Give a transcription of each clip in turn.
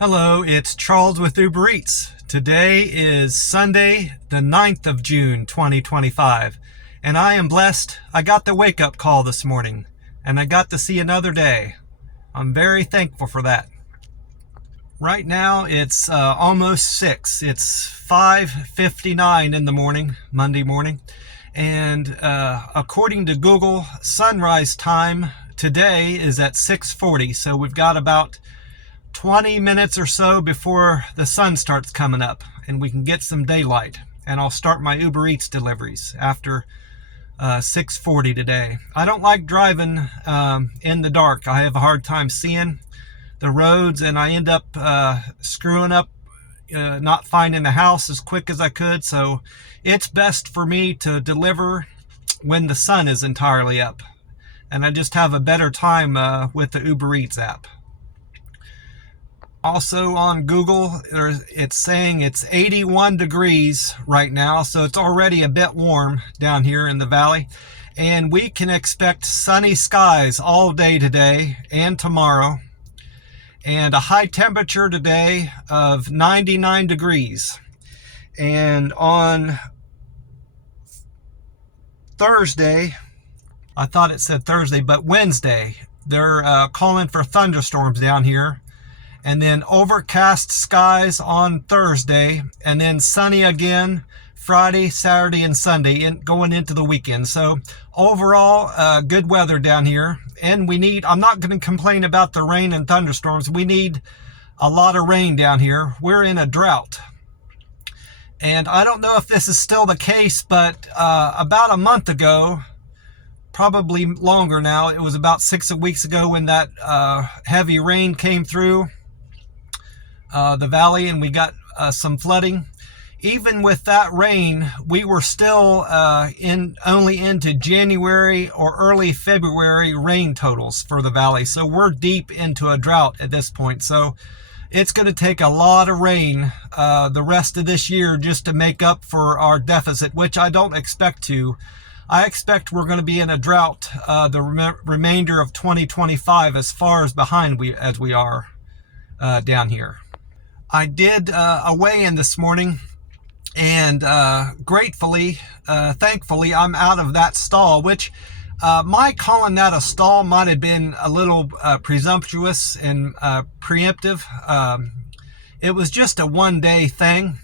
Hello, it's Charles with Uber Eats. Today is Sunday, the 9th of June, 2025, and I am blessed. I got the wake-up call this morning, and I got to see another day. I'm very thankful for that. Right now, it's almost 6. It's 5:59 in the morning, Monday morning, and according to Google, sunrise time today is at 6:40, so we've got about 20 minutes or so before the sun starts coming up and we can get some daylight, and I'll start my Uber Eats deliveries after 6:40 today. I don't like driving in the dark. I have a hard time seeing the roads, and I end up screwing up, not finding the house as quick as I could. So it's best for me to deliver when the sun is entirely up, and I just have a better time with the Uber Eats app. Also on Google, it's saying it's 81 degrees right now, so it's already a bit warm down here in the valley. And we can expect sunny skies all day today and tomorrow. And a high temperature today of 99 degrees. And on Thursday, I thought it said Thursday, but Wednesday, they're calling for thunderstorms down here. And then overcast skies on Thursday, and then sunny again Friday, Saturday, and Sunday, going into the weekend. So overall, good weather down here. And I'm not going to complain about the rain and thunderstorms. We need a lot of rain down here. We're in a drought. And I don't know if this is still the case, but about a month ago, probably longer now, it was about 6 weeks ago when that heavy rain came through the valley, and we got some flooding. Even with that rain, we were still only into January or early February rain totals for the valley. So we're deep into a drought at this point. So it's going to take a lot of rain the rest of this year just to make up for our deficit, which I don't expect to. I expect we're going to be in a drought the remainder of 2025, as far as behind as we are down here. I did a weigh-in this morning, and thankfully, I'm out of that stall, which my calling that a stall might have been a little presumptuous and preemptive. It was just a one-day thing,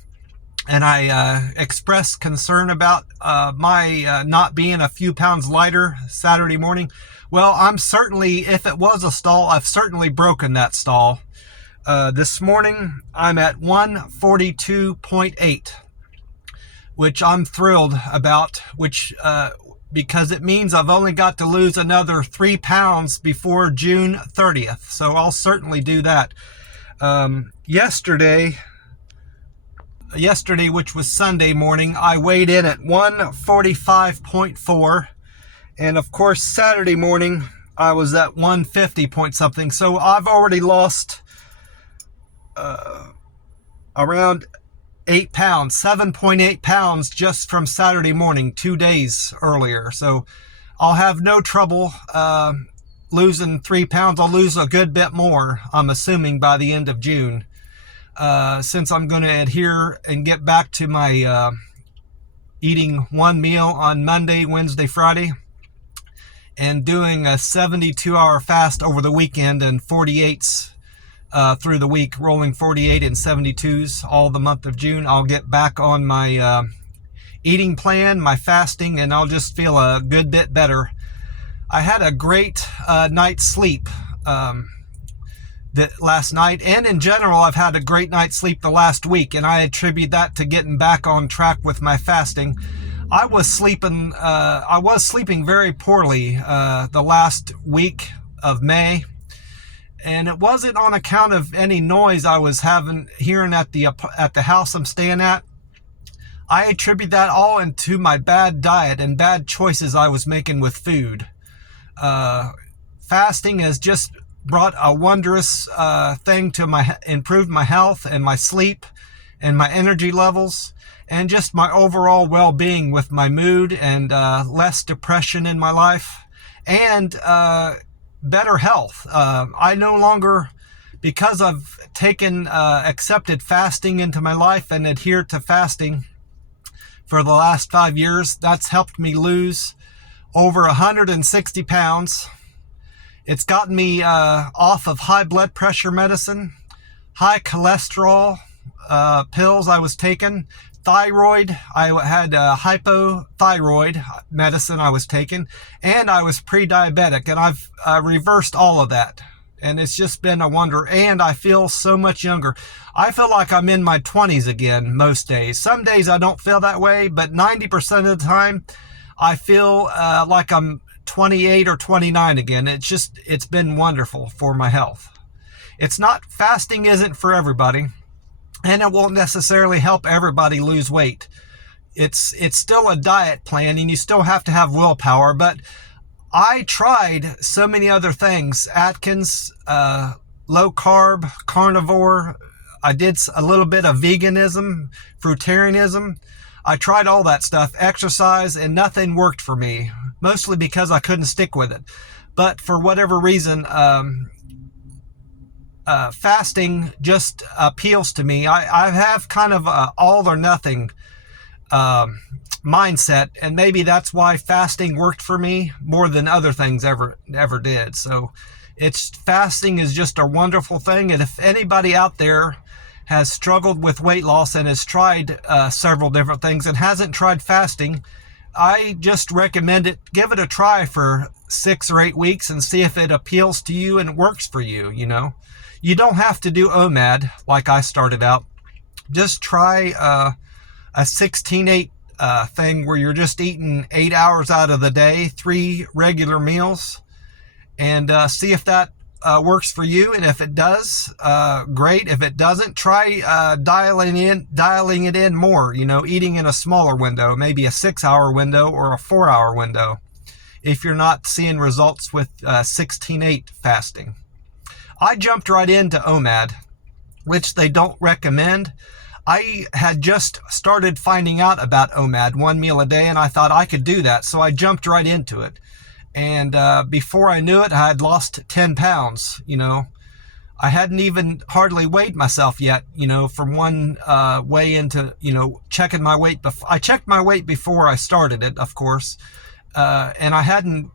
and I expressed concern about my not being a few pounds lighter Saturday morning. Well, if it was a stall, I've certainly broken that stall. This morning, I'm at 142.8, which I'm thrilled about, because it means I've only got to lose another 3 pounds before June 30th. So I'll certainly do that. Yesterday, which was Sunday morning, I weighed in at 145.4. And of course, Saturday morning, I was at 150 point something. So I've already lost around 8 pounds, 7.8 pounds just from Saturday morning, 2 days earlier. So I'll have no trouble losing 3 pounds. I'll lose a good bit more, I'm assuming, by the end of June, since I'm going to adhere and get back to my eating one meal on Monday, Wednesday, Friday, and doing a 72-hour fast over the weekend and 48s through the week, rolling 48 and 72s all the month of June. I'll get back on my eating plan, my fasting, and I'll just feel a good bit better. I had a great night's sleep last night, and in general, I've had a great night's sleep the last week, and I attribute that to getting back on track with my fasting. I was sleeping very poorly the last week of May. And it wasn't on account of any noise I was hearing at the house I'm staying at. I attribute that all into my bad diet and bad choices I was making with food. Fasting has just brought a wondrous thing to improved my health and my sleep and my energy levels, and just my overall well-being with my mood, and less depression in my life, and better health. I no longer because I've accepted fasting into my life and adhered to fasting for the last 5 years, that's helped me lose over 160 pounds. It's gotten me off of high blood pressure medicine, high cholesterol pills I was taking, thyroid. I had hypothyroid medicine I was taking, and I was pre-diabetic, and I've reversed all of that. And it's just been a wonder, and I feel so much younger. I feel like I'm in my 20s again most days. Some days I don't feel that way, but 90% of the time I feel like I'm 28 or 29 again. It's been wonderful for my health. Fasting isn't for everybody, and it won't necessarily help everybody lose weight. It's still a diet plan, and you still have to have willpower, but I tried so many other things. Atkins, low carb, carnivore. I did a little bit of veganism, fruitarianism. I tried all that stuff, exercise, and nothing worked for me, mostly because I couldn't stick with it. But for whatever reason, fasting just appeals to me. I have kind of a all or nothing mindset, and maybe that's why fasting worked for me more than other things ever did. So fasting is just a wonderful thing, and if anybody out there has struggled with weight loss and has tried several different things and hasn't tried fasting, I just recommend it. Give it a try for 6 or 8 weeks and see if it appeals to you and works for you. You don't have to do OMAD like I started out. Just try a 16-8 thing where you're just eating 8 hours out of the day, 3 regular meals, and see if that works for you. And if it does, great. If it doesn't, try dialing it in more, eating in a smaller window, maybe a 6-hour window or a 4-hour window, if you're not seeing results with 16-8 fasting. I jumped right into OMAD, which they don't recommend. I had just started finding out about OMAD, 1 meal a day, and I thought I could do that, so I jumped right into it. And before I knew it, I had lost 10 pounds. I hadn't even hardly weighed myself yet, from one weigh into, checking my weight. I checked my weight before I started it, of course, and I hadn't,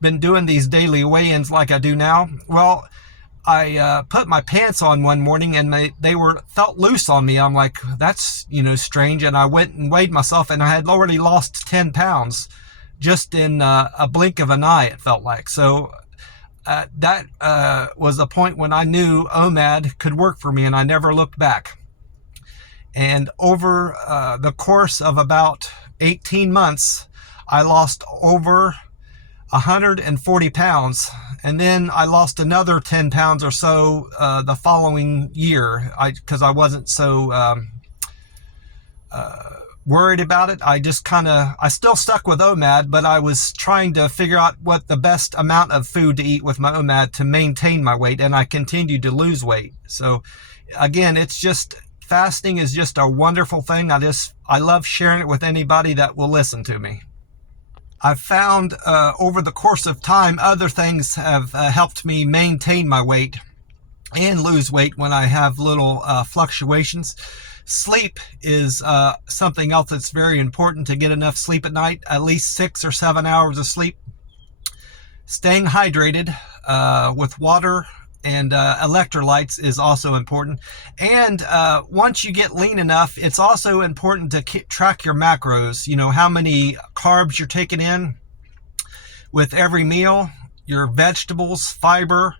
been doing these daily weigh-ins like I do now. Well, I put my pants on one morning, and they felt loose on me. I'm like, that's, strange. And I went and weighed myself, and I had already lost 10 pounds just in a blink of an eye, it felt like. So that was a point when I knew OMAD could work for me, and I never looked back. And over the course of about 18 months, I lost over 140 pounds. And then I lost another 10 pounds or so the following year, because I wasn't so worried about it. I still stuck with OMAD, but I was trying to figure out what the best amount of food to eat with my OMAD to maintain my weight, and I continued to lose weight. So again, fasting is just a wonderful thing. I love sharing it with anybody that will listen to me. I've found over the course of time, other things have helped me maintain my weight and lose weight when I have little fluctuations. Sleep is something else that's very important. To get enough sleep at night, at least 6 or 7 hours of sleep. Staying hydrated with water and electrolytes is also important. And once you get lean enough, it's also important to track your macros. How many carbs you're taking in with every meal, your vegetables, fiber.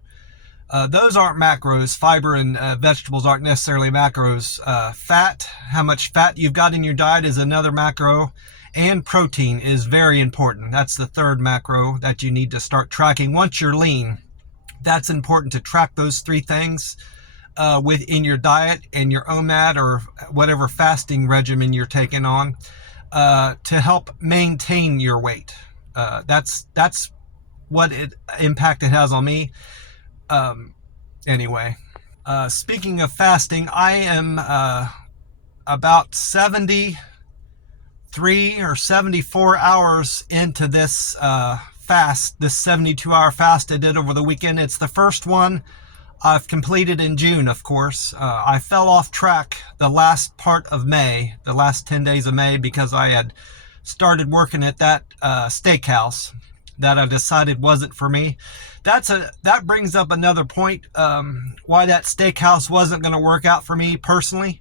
Those aren't macros. Fiber and vegetables aren't necessarily macros. Fat, how much fat you've got in your diet is another macro. And protein is very important. That's the third macro that you need to start tracking once you're lean. That's important to track those 3 things within your diet and your OMAD or whatever fasting regimen you're taking on to help maintain your weight. That's what impact it has on me. Anyway, speaking of fasting, I am about 73 or 74 hours into this fast, this 72-hour fast I did over the weekend. It's the first one I've completed in June, of course. I fell off track the last part of May, the last 10 days of May, because I had started working at that steakhouse that I decided wasn't for me. That brings up another point, why that steakhouse wasn't going to work out for me personally.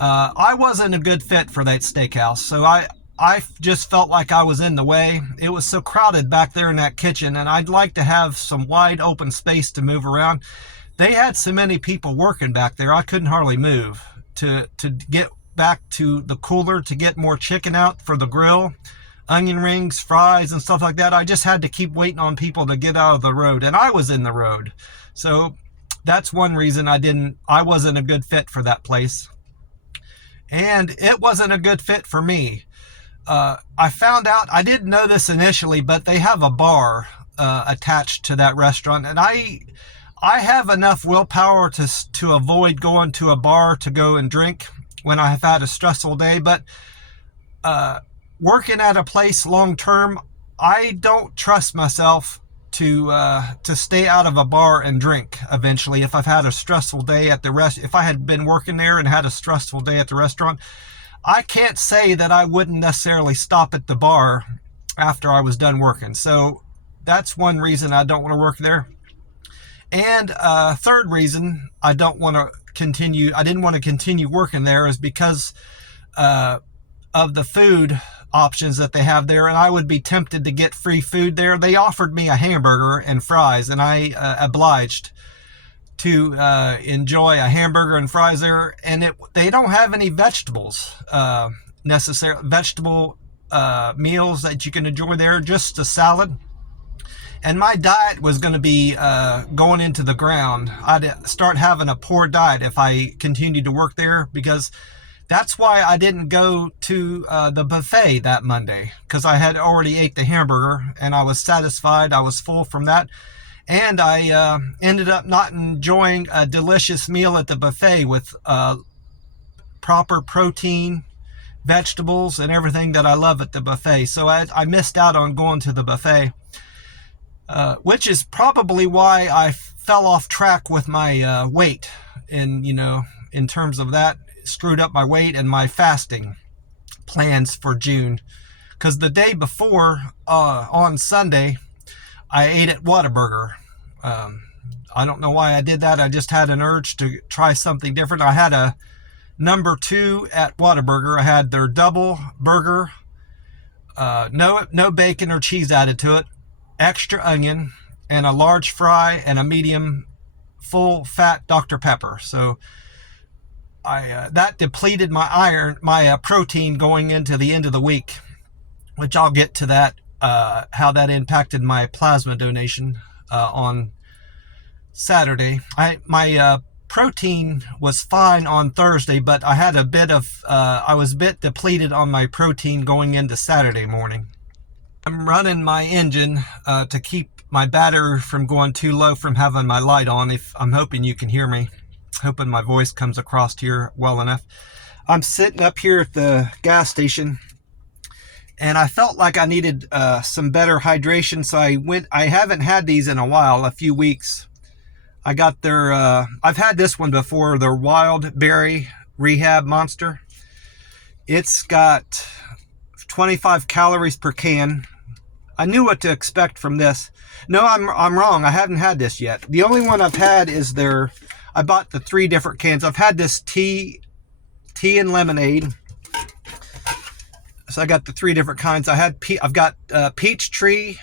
I wasn't a good fit for that steakhouse, so I just felt like I was in the way. It was so crowded back there in that kitchen, and I'd like to have some wide open space to move around. They had so many people working back there, I couldn't hardly move to get back to the cooler to get more chicken out for the grill, onion rings, fries, and stuff like that. I just had to keep waiting on people to get out of the road, and I was in the road. So that's one reason I wasn't a good fit for that place. And it wasn't a good fit for me. I found out, I didn't know this initially, but they have a bar attached to that restaurant, and I have enough willpower to avoid going to a bar to go and drink when I have had a stressful day, but working at a place long term, I don't trust myself to stay out of a bar and drink eventually. If I've had a stressful day at if I had been working there and had a stressful day at the restaurant, I can't say that I wouldn't necessarily stop at the bar after I was done working. So that's one reason I don't want to work there. And third reason I didn't want to continue working there is because of the food options that they have there, and I would be tempted to get free food there. They offered me a hamburger and fries, and I obliged to enjoy a hamburger and fries there, and they don't have any vegetables, vegetable meals that you can enjoy there, just a salad. And my diet was going to be going into the ground. I'd start having a poor diet if I continued to work there, because that's why I didn't go to the buffet that Monday, because I had already ate the hamburger and I was satisfied. I was full from that. And I ended up not enjoying a delicious meal at the buffet with proper protein, vegetables, and everything that I love at the buffet. So I missed out on going to the buffet, which is probably why I fell off track with my weight. And, in terms of that, screwed up my weight and my fasting plans for June. Because the day before, on Sunday, I ate at Whataburger. I don't know why I did that. I just had an urge to try something different. I had a number 2 at Whataburger. I had their double burger, no bacon or cheese added to it, extra onion, and a large fry, and a medium full fat Dr. Pepper. So that depleted my protein going into the end of the week, which I'll get to that, how that impacted my plasma donation on Saturday. My protein was fine on Thursday, but I had I was a bit depleted on my protein going into Saturday morning. I'm running my engine to keep my battery from going too low from having my light on. I'm hoping you can hear me. Hoping my voice comes across here well enough. I'm sitting up here at the gas station, and I felt like I needed some better hydration, so I haven't had these in a few weeks. I got their, I've had this one before, their Wild Berry Rehab Monster. It's got 25 calories per can. I knew what to expect from this. No, I'm wrong. I haven't had this yet. The only one I've had is I bought the 3 different cans. I've had this tea and lemonade. So I got the 3 different kinds. I've got peach tree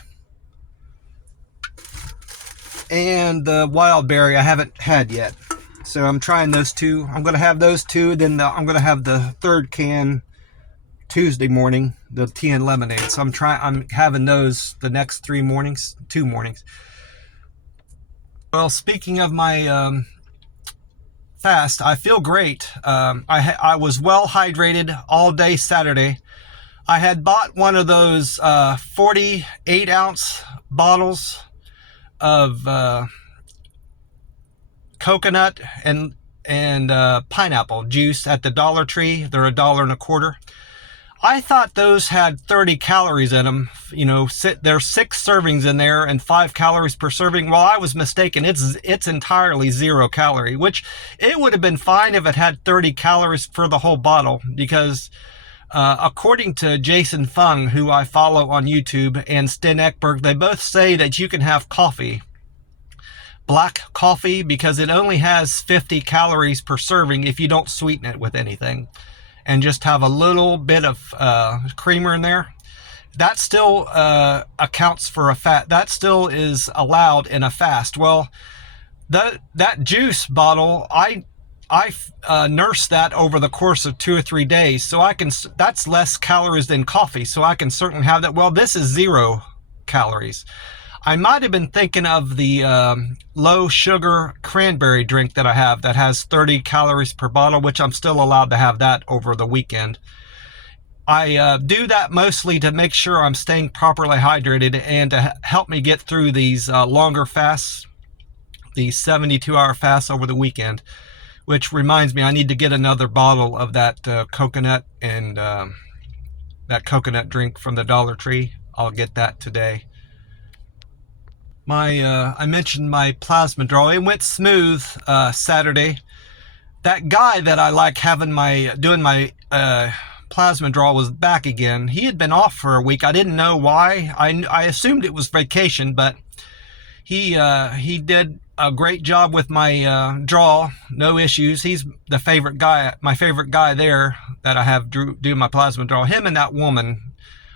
and the wild berry I haven't had yet. So I'm trying those 2. I'm going to have those 2. Then I'm going to have the 3rd can Tuesday morning, the tea and lemonade. So I'm having those the next 2 mornings. Well, speaking of my fast, I feel great. I was well hydrated all day Saturday. I had bought one of those 48-ounce bottles of coconut and pineapple juice at the Dollar Tree. They're $1.25. I thought those had 30 calories in them. You know, there's 6 servings in there and 5 calories per serving. Well, I was mistaken. It's entirely 0 calorie, which it would have been fine if it had 30 calories for the whole bottle, because according to Jason Fung, who I follow on YouTube, and Sten Ekberg, they both say that you can have coffee, black coffee, because it only has 50 calories per serving if you don't sweeten it with anything, and just have a little bit of creamer in there. That still accounts for a fat. That still is allowed in a fast. Well, that juice bottle, I nursed that over the course of 2 or 3 days, so that's less calories than coffee, so I can certainly have that. Well, this is 0 calories. I might have been thinking of the low sugar cranberry drink that I have that has 30 calories per bottle, which I'm still allowed to have that over the weekend. I do that mostly to make sure I'm staying properly hydrated and to help me get through these longer fasts, these 72-hour fasts over the weekend, which reminds me I need to get another bottle of that coconut and that coconut drink from the Dollar Tree. I'll get that today. I mentioned my plasma draw. It went smooth Saturday. That guy that I like doing my plasma draw was back again. He had been off for a week. I didn't know why. I assumed it was vacation, but he did a great job with my draw. No issues. He's the favorite guy, my favorite guy there that I have do my plasma draw. Him and that woman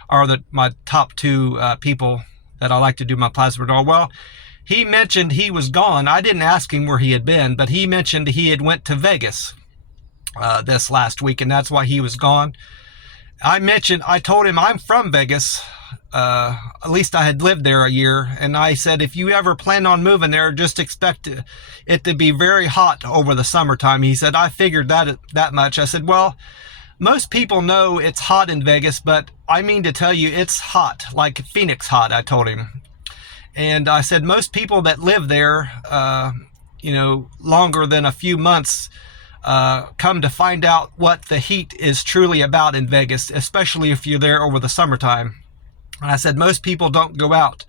are my top 2 people that I like to do my plasma draw. Well, he mentioned he was gone. I didn't ask him where he had been, but he mentioned he had went to Vegas this last week, and that's why he was gone. I told him I'm from Vegas. At least I had lived there a year, and I said, if you ever plan on moving there, just expect it to be very hot over the summertime. He said, I figured that much. I said, well, most people know it's hot in Vegas, but I mean to tell you, it's hot, like Phoenix hot, I told him. And I said, most people that live there, longer than a few months, come to find out what the heat is truly about in Vegas, especially if you're there over the summertime. And I said, most people don't go out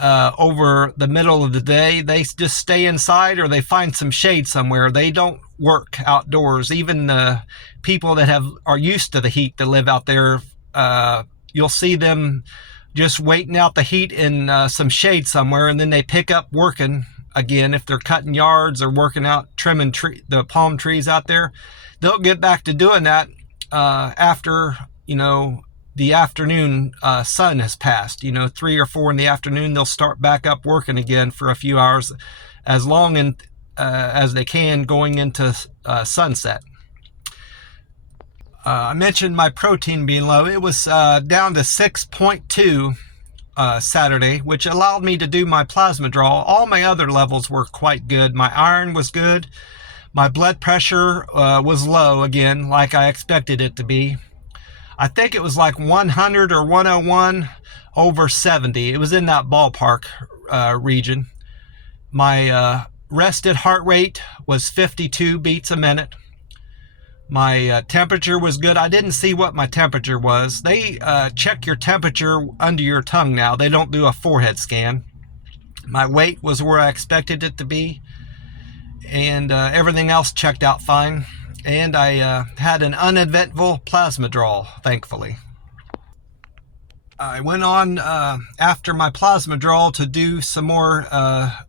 over the middle of the day. They just stay inside, or they find some shade somewhere. They don't work outdoors. Even the people that are used to the heat that live out there, you'll see them just waiting out the heat in some shade somewhere, and then they pick up working again. If they're cutting yards or working out, trimming the palm trees out there, they'll get back to doing that after the afternoon sun has passed. 3 or 4 in the afternoon, they'll start back up working again for a few hours, as long as they can, going into sunset. I mentioned my protein being low. It was down to 6.2 Saturday, which allowed me to do my plasma draw. All my other levels were quite good. My iron was good. My blood pressure was low again, like I expected it to be. I think it was like 100 or 101 over 70. It was in that ballpark region. My rested heart rate was 52 beats a minute. My temperature was good. I didn't see what my temperature was. They check your temperature under your tongue now. They don't do a forehead scan. My weight was where I expected it to be, and everything else checked out fine. And I had an uneventful plasma draw, thankfully. I went on after my plasma draw to do some more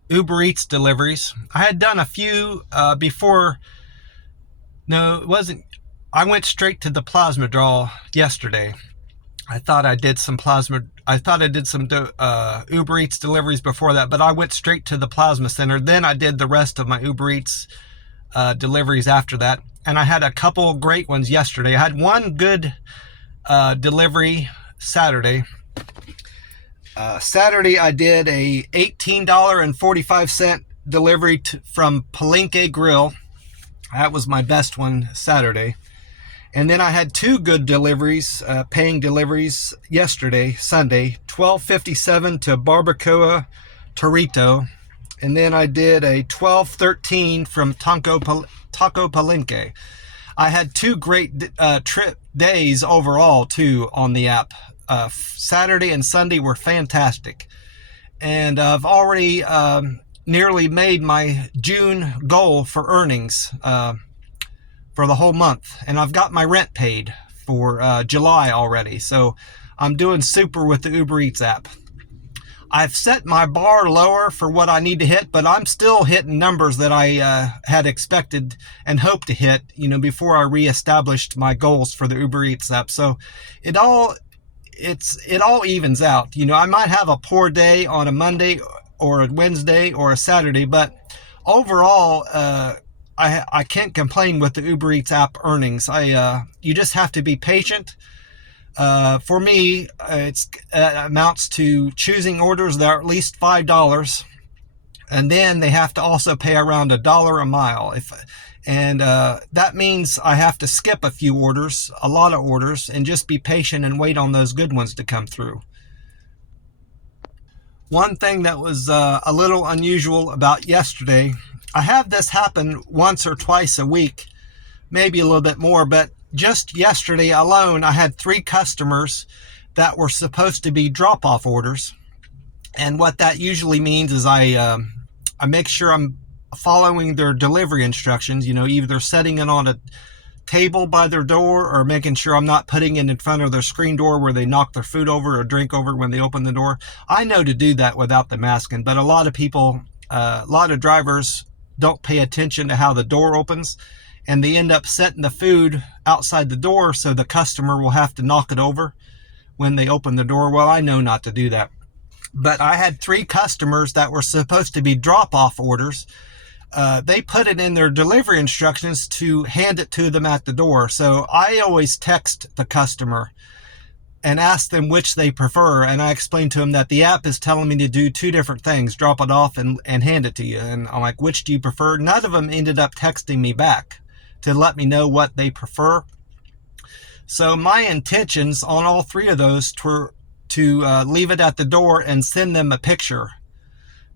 Uber Eats deliveries. I had done a few before. No, it wasn't. I went straight to the plasma draw yesterday. I thought I did some Uber Eats deliveries before that, but I went straight to the plasma center. Then I did the rest of my Uber Eats deliveries after that. And I had a couple great ones yesterday. I had one good delivery Saturday. Saturday I did a $18.45 delivery from Palenque Grill. That was my best one Saturday. And then I had 2 good deliveries, paying deliveries yesterday, Sunday, $12.57 to Barbacoa Torito. And then I did a $12.13 from Taco Palenque. I had two great trip days overall too on the app. Saturday and Sunday were fantastic, and I've already nearly made my June goal for earnings for the whole month, and I've got my rent paid for July already. So I'm doing super with the Uber Eats app. I've set my bar lower for what I need to hit, but I'm still hitting numbers that I had expected and hoped to hit, before I reestablished my goals for the Uber Eats app. So it all evens out. I might have a poor day on a Monday or a Wednesday or a Saturday, but overall, I can't complain with the Uber Eats app earnings. You just have to be patient. For me, it amounts to choosing orders that are at least $5, and then they have to also pay around $1 a mile. That means I have to skip a few orders, a lot of orders, and just be patient and wait on those good ones to come through. One thing that was a little unusual about yesterday, I have this happen once or twice a week, maybe a little bit more, but just yesterday alone, I had 3 customers that were supposed to be drop-off orders. And what that usually means is I make sure I'm following their delivery instructions, either setting it on a table by their door or making sure I'm not putting it in front of their screen door where they knock their food over or drink over when they open the door. I know to do that without the masking, but a lot of people, a lot of drivers don't pay attention to how the door opens, and they end up setting the food outside the door so the customer will have to knock it over when they open the door. Well, I know not to do that. But I had 3 customers that were supposed to be drop-off orders. They put it in their delivery instructions to hand it to them at the door. So I always text the customer and ask them which they prefer. And I explained to them that the app is telling me to do 2 different things, drop it off and hand it to you. And I'm like, which do you prefer? None of them ended up texting me back to let me know what they prefer. So my intentions on all 3 of those were to leave it at the door and send them a picture,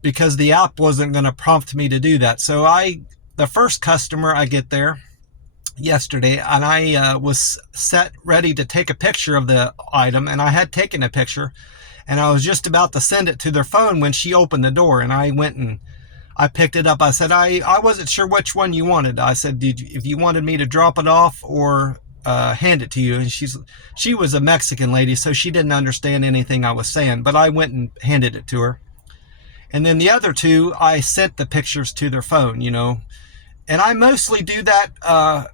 because the app wasn't going to prompt me to do that. So the first customer I get there yesterday, and I was set ready to take a picture of the item, and I had taken a picture, and I was just about to send it to their phone when she opened the door, and I went and I picked it up. I said, I wasn't sure which one you wanted. I said, if you wanted me to drop it off or hand it to you. And she was a Mexican lady, so she didn't understand anything I was saying, but I went and handed it to her. And then the other 2, I sent the pictures to their phone, and I mostly do that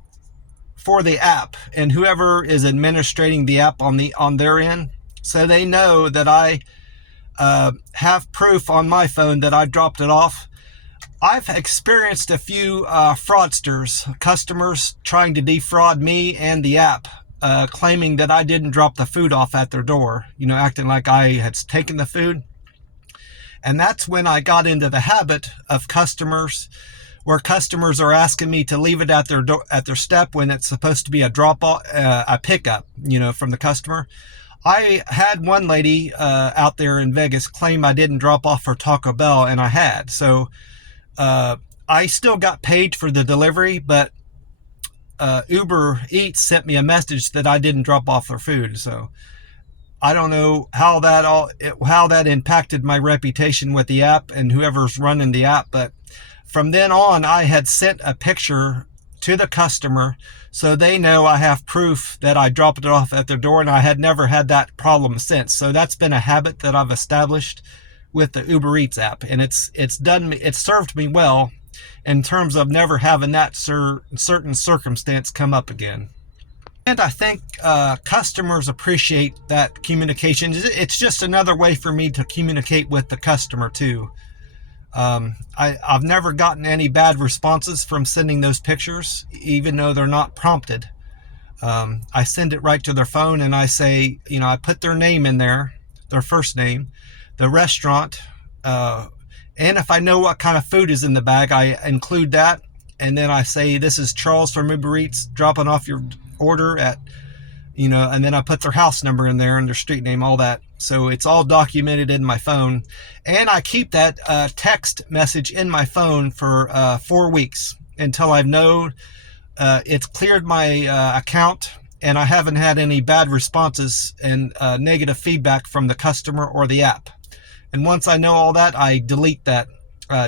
for the app and whoever is administrating the app on their end, so they know that I have proof on my phone that I dropped it off. I've experienced a few fraudsters, customers trying to defraud me and the app, claiming that I didn't drop the food off at their door, acting like I had taken the food. And that's when I got into the habit of where customers are asking me to leave it at their step when it's supposed to be a drop off, a pickup, from the customer. I had one lady out there in Vegas claim I didn't drop off her Taco Bell, and I had. So I still got paid for the delivery, but Uber Eats sent me a message that I didn't drop off their food. So I don't know how that impacted my reputation with the app and whoever's running the app, but from then on, I had sent a picture to the customer so they know I have proof that I dropped it off at their door, and I had never had that problem since. So that's been a habit that I've established with the Uber Eats app, and it's served me well in terms of never having that certain circumstance come up again. And I think customers appreciate that communication. It's just another way for me to communicate with the customer too. I've never gotten any bad responses from sending those pictures, even though they're not prompted. I send it right to their phone, and I say, I put their name in there, their first name, the restaurant, and if I know what kind of food is in the bag, I include that. And then I say, this is Charles from Uber Eats dropping off your order at, and then I put their house number in there and their street name, all that. So it's all documented in my phone. And I keep that text message in my phone for 4 weeks until I know it's cleared my account, and I haven't had any bad responses and negative feedback from the customer or the app. And once I know all that, I delete that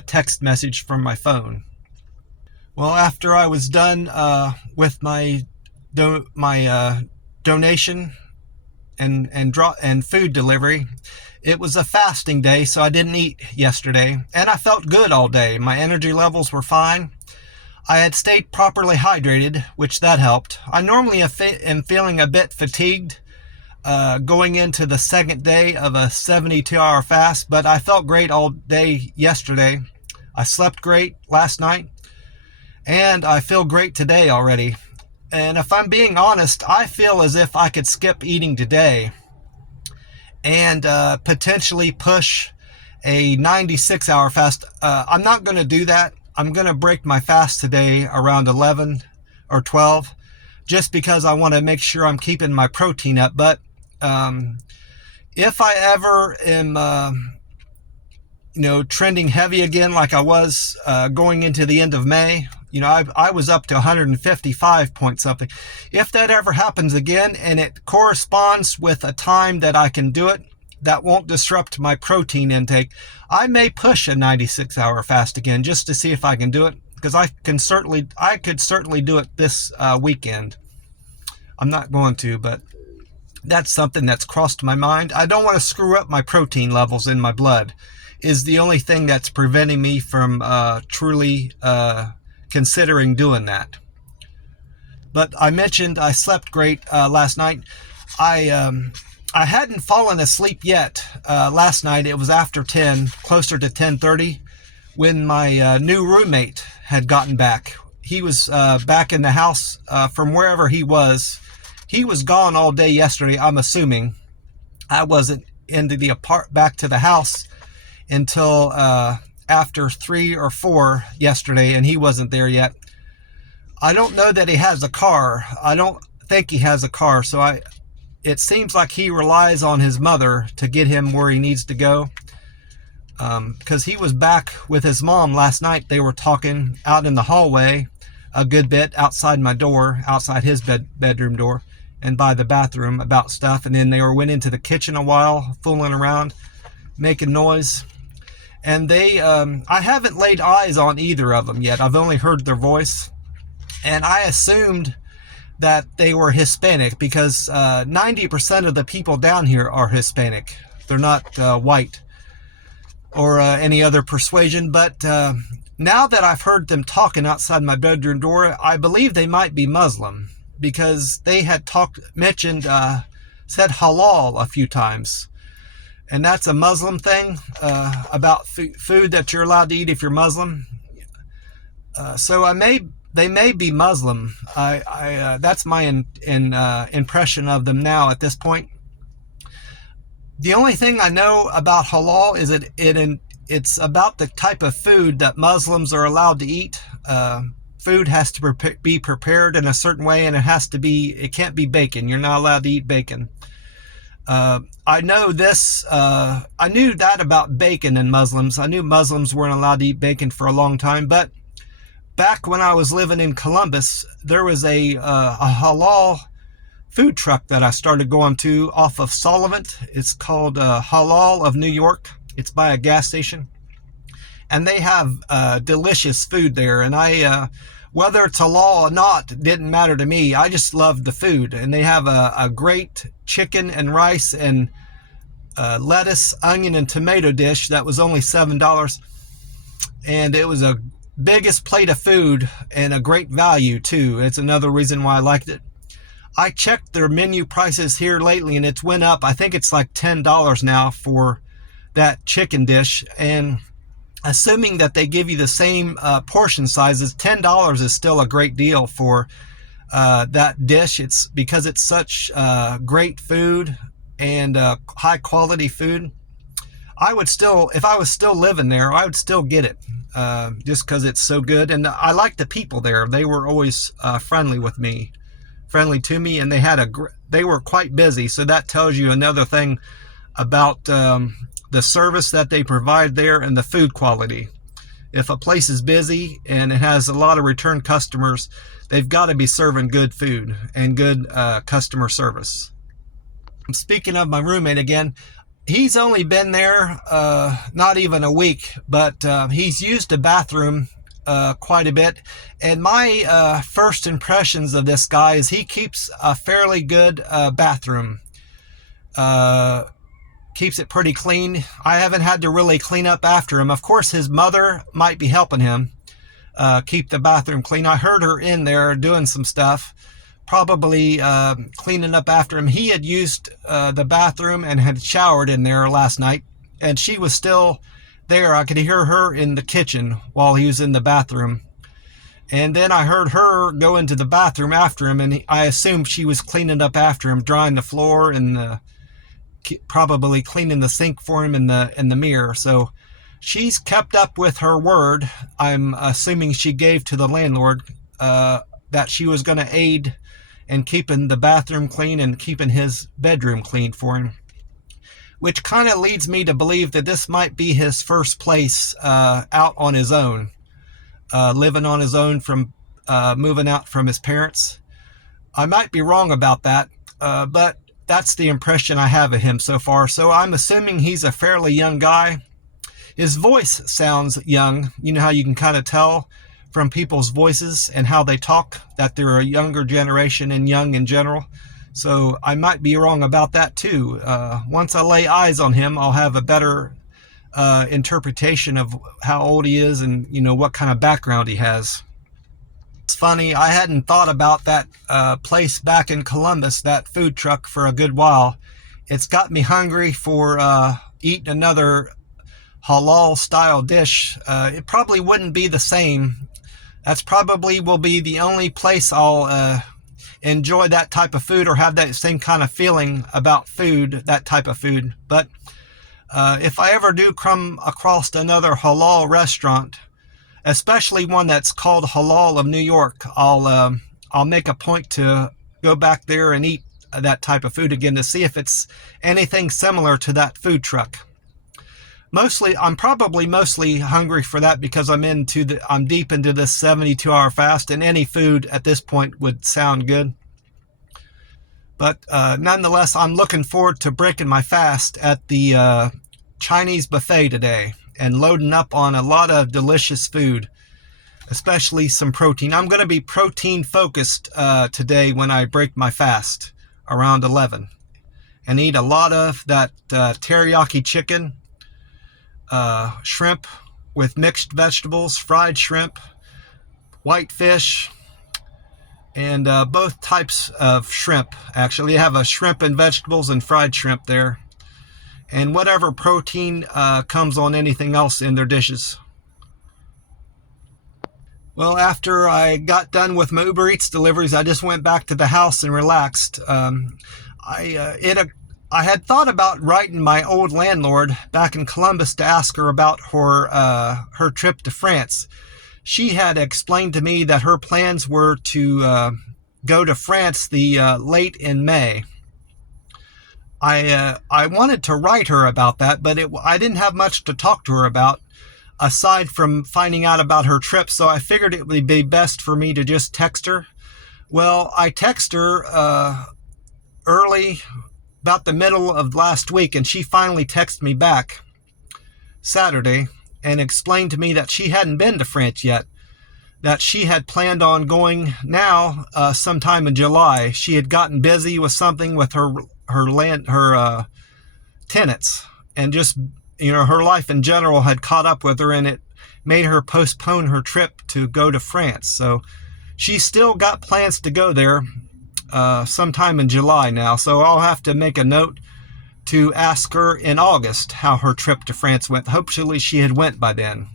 text message from my phone. Well, after I was done with my donation and food delivery, it was a fasting day, so I didn't eat yesterday, and I felt good all day. My energy levels were fine. I had stayed properly hydrated, which that helped. I normally am feeling a bit fatigued going into the second day of a 72-hour fast, but I felt great all day yesterday. I slept great last night, and I feel great today already. And if I'm being honest, I feel as if I could skip eating today and potentially push a 96-hour fast. I'm not going to do that. I'm going to break my fast today around 11 or 12 just because I want to make sure I'm keeping my protein up. But if I ever am trending heavy again like I was going into the end of May, I was up to 155 point something. If that ever happens again and it corresponds with a time that I can do it, that won't disrupt my protein intake, I may push a 96-hour fast again just to see if I can do it, because I could certainly do it this weekend. I'm not going to, but that's something that's crossed my mind. I don't want to screw up my protein levels in my blood, is the only thing that's preventing me from truly considering doing that. But I mentioned I slept great last night. I hadn't fallen asleep yet last night. It was after 10, closer to 10:30, when my new roommate had gotten back. He was back in the house from wherever he was. He was gone all day yesterday, I'm assuming. I wasn't back to the house until after 3 or 4 yesterday, and he wasn't there yet. I don't know that he has a car. I don't think he has a car, so it seems like he relies on his mother to get him where he needs to go. Because he was back with his mom last night. They were talking out in the hallway a good bit outside my door, outside his bedroom door, and by the bathroom about stuff. And then they went into the kitchen a while, fooling around, making noise. And I haven't laid eyes on either of them yet. I've only heard their voice. And I assumed that they were Hispanic because 90% of the people down here are Hispanic. They're not white or any other persuasion. But now that I've heard them talking outside my bedroom door, I believe they might be Muslim, because they had said halal a few times. And that's a Muslim thing about food that you're allowed to eat if you're Muslim. So they may be Muslim. That's my impression of them now at this point. The only thing I know about halal is it's about the type of food that Muslims are allowed to eat. Food has to be prepared in a certain way, and it can't be bacon. You're not allowed to eat bacon. I know this. I knew that about bacon and Muslims. I knew Muslims weren't allowed to eat bacon for a long time, but back when I was living in Columbus, there was a halal food truck that I started going to off of Sullivan. It's called Halal of New York. It's by a gas station, and they have delicious food there. And whether it's halal or not didn't matter to me. I just loved the food, and they have a great chicken and rice and lettuce, onion, and tomato dish that was only $7, and it was a biggest plate of food and a great value too. It's another reason why I liked it. I checked their menu prices here lately, and it's went up. I think it's like $10 now for that chicken dish, and assuming that they give you the same portion sizes, $10 is still a great deal for that dish. It's because it's such great food and high quality food. I would still, if I was still living there, I would still get it just because it's so good. And I like the people there. They were always friendly to me, and they were quite busy. So that tells you another thing about the service that they provide there and the food quality. If a place is busy and it has a lot of return customers, they've got to be serving good food and good customer service. Speaking of my roommate again, he's only been there not even a week, but he's used the bathroom quite a bit. And my first impressions of this guy is he keeps a fairly good bathroom. Keeps it pretty clean. I haven't had to really clean up after him. Of course, his mother might be helping him keep the bathroom clean. I heard her in there doing some stuff, probably cleaning up after him. He had used the bathroom and had showered in there last night, and she was still there. I could hear her in the kitchen while he was in the bathroom. And then I heard her go into the bathroom after him, and I assumed she was cleaning up after him, drying the floor and probably cleaning the sink for him in the mirror. So she's kept up with her word. I'm assuming she gave to the landlord that she was going to aid in keeping the bathroom clean and keeping his bedroom clean for him, which kind of leads me to believe that this might be his first place out on his own, living on his own from moving out from his parents. I might be wrong about that, but that's the impression I have of him so far. So I'm assuming he's a fairly young guy. His voice sounds young. You know how you can kind of tell from people's voices and how they talk that they're a younger generation and young in general. So I might be wrong about that too. Once I lay eyes on him, I'll have a better interpretation of how old he is and, you know, what kind of background he has. It's funny, I hadn't thought about that place back in Columbus, that food truck, for a good while. It's got me hungry for eating another halal style dish. It probably wouldn't be the same. That's probably will be the only place I'll enjoy that type of food or have that same kind of feeling about food, that type of food. But if I ever do come across another halal restaurant, especially one that's called Halal of New York, I'll make a point to go back there and eat that type of food again to see if it's anything similar to that food truck. I'm probably mostly hungry for that because I'm deep into this 72-hour fast, and any food at this point would sound good. But nonetheless, I'm looking forward to breaking my fast at the Chinese buffet today and loading up on a lot of delicious food, especially some protein. I'm going to be protein focused today when I break my fast around 11, and eat a lot of that teriyaki chicken, shrimp with mixed vegetables, fried shrimp, white fish, and both types of shrimp. Actually, you have a shrimp and vegetables and fried shrimp there, and whatever protein comes on anything else in their dishes. Well, after I got done with my Uber Eats deliveries, I just went back to the house and relaxed. I had thought about writing my old landlord back in Columbus to ask her about her trip to France. She had explained to me that her plans were to go to France late in May. I wanted to write her about that, but I didn't have much to talk to her about aside from finding out about her trip, so I figured it would be best for me to just text her. Well, I texted her early, about the middle of last week, and she finally texted me back Saturday and explained to me that she hadn't been to France yet, that she had planned on going now sometime in July. She had gotten busy with something with her tenants, and just, you know, her life in general had caught up with her, and it made her postpone her trip to go to France. So she's still got plans to go there sometime in July now. So I'll have to make a note to ask her in August how her trip to France went. Hopefully she had went by then.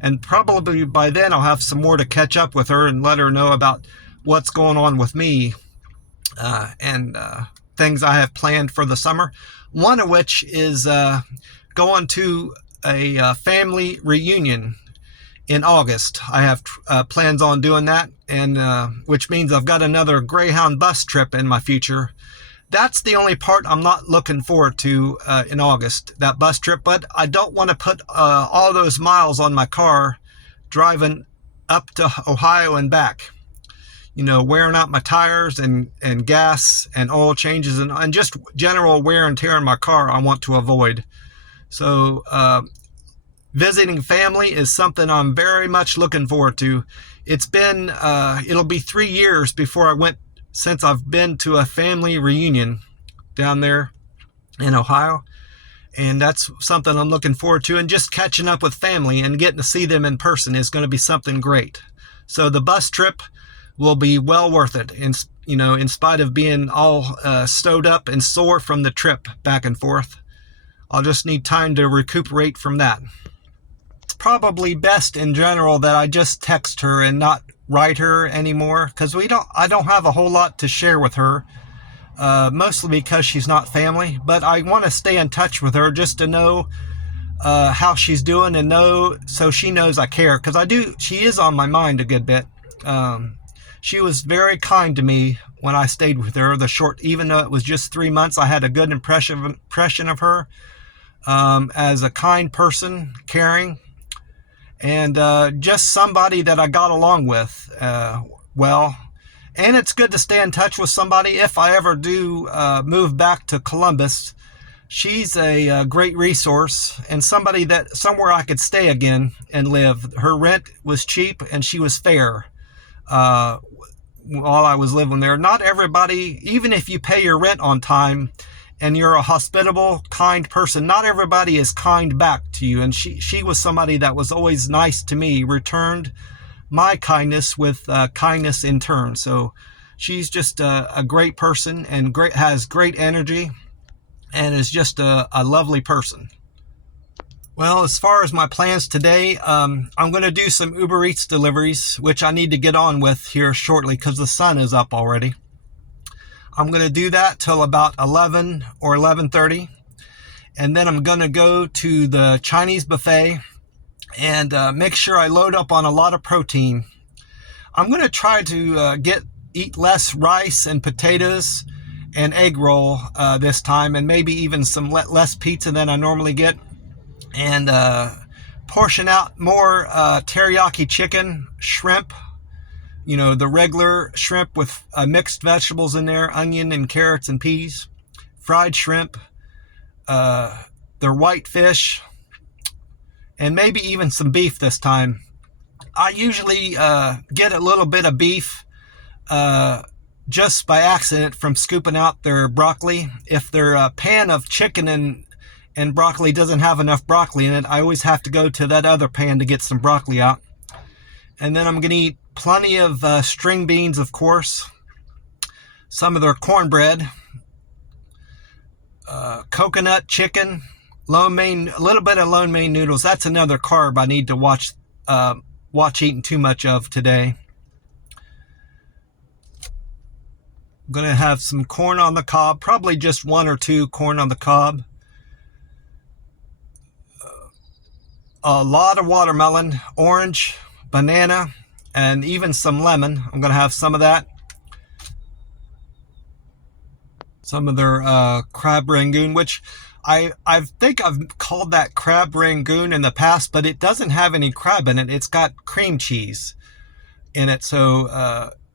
And probably by then I'll have some more to catch up with her and let her know about what's going on with me and things I have planned for the summer. One of which is going to a family reunion in August. I have plans on doing that, and which means I've got another Greyhound bus trip in my future that's the only part I'm not looking forward to in August, that bus trip. But I don't want to put all those miles on my car driving up to Ohio and back. Wearing out my tires and gas and oil changes and just general wear and tear in my car I want to avoid. So visiting family is something I'm very much looking forward to. It'll be 3 years since I've been to a family reunion down there in Ohio. And that's something I'm looking forward to. And just catching up with family and getting to see them in person is going to be something great. So the bus trip will be well worth it, in spite of being all stowed up and sore from the trip back and forth. I'll just need time to recuperate from that. It's probably best in general that I just text her and not write her anymore, because I don't have a whole lot to share with her, mostly because she's not family. But I want to stay in touch with her just to know how she's doing, and so she knows I care, because she is on my mind a good bit. She was very kind to me when I stayed with her. Even though it was just 3 months, I had a good impression of her as a kind person, caring, and just somebody that I got along with well. And it's good to stay in touch with somebody if I ever do move back to Columbus. She's a great resource and somewhere I could stay again and live. Her rent was cheap and she was fair while I was living there. Not everybody, even if you pay your rent on time and you're a hospitable, kind person, not everybody is kind back to you. And she was somebody that was always nice to me, returned my kindness with kindness in turn. So she's just a great person and has great energy and is just a lovely person. Well, as far as my plans today, I'm going to do some Uber Eats deliveries, which I need to get on with here shortly because the sun is up already. I'm going to do that till about 11 or 11:30. And then I'm going to go to the Chinese buffet and make sure I load up on a lot of protein. I'm going to try to eat less rice and potatoes and egg roll this time, and maybe even some less pizza than I normally get, and portion out more teriyaki chicken, shrimp, the regular shrimp with mixed vegetables in there, onion and carrots and peas, fried shrimp, their white fish, and maybe even some beef this time. I usually get a little bit of beef just by accident from scooping out their broccoli. If their pan of chicken and broccoli doesn't have enough broccoli in it, I always have to go to that other pan to get some broccoli out. And then I'm going to eat plenty of string beans, of course, some of their cornbread, coconut chicken, a little bit of lo mein noodles. That's another carb I need to watch eating too much of today. I'm going to have some corn on the cob, probably just 1 or 2 corn on the cob. A lot of watermelon, orange, banana, and even some lemon. I'm going to have some of that. Some of their crab rangoon, which I think I've called that crab rangoon in the past, but it doesn't have any crab in it. It's got cream cheese in it. So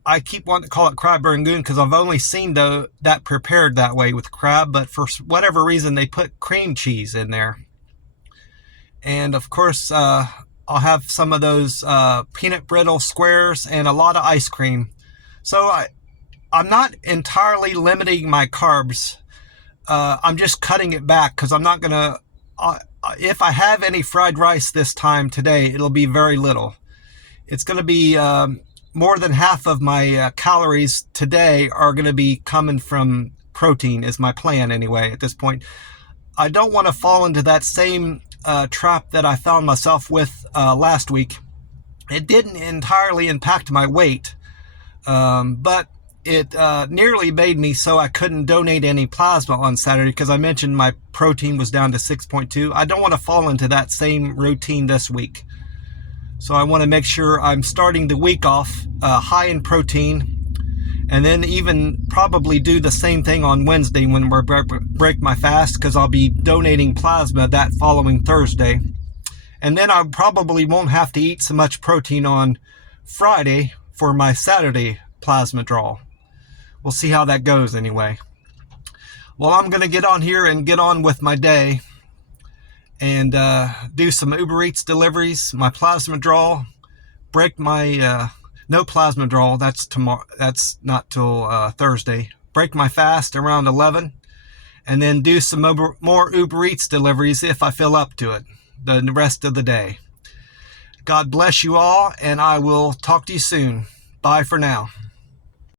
I keep wanting to call it crab rangoon because I've only seen that prepared that way with crab, but for whatever reason they put cream cheese in there. And of course I'll have some of those peanut brittle squares and a lot of ice cream. So I'm not entirely limiting my carbs. I'm just cutting it back because I'm not going to, if I have any fried rice this time today, it'll be very little. It's going to be more than half of my calories today are going to be coming from protein, is my plan anyway at this point. I don't want to fall into that same trap that I found myself with last week. It didn't entirely impact my weight, but it nearly made me so I couldn't donate any plasma on Saturday because I mentioned my protein was down to 6.2. I don't want to fall into that same routine this week. So I want to make sure I'm starting the week off high in protein And then even probably do the same thing on Wednesday when we break my fast, because I'll be donating plasma that following Thursday. And then I probably won't have to eat so much protein on Friday for my Saturday plasma draw. We'll see how that goes anyway. Well, I'm going to get on here and get on with my day and do some Uber Eats deliveries, my plasma draw, break my no plasma draw, that's tomorrow, that's not till Thursday. Break my fast around 11, and then do some more Uber Eats deliveries if I feel up to it the rest of the day. God bless you all, and I will talk to you soon. Bye for now.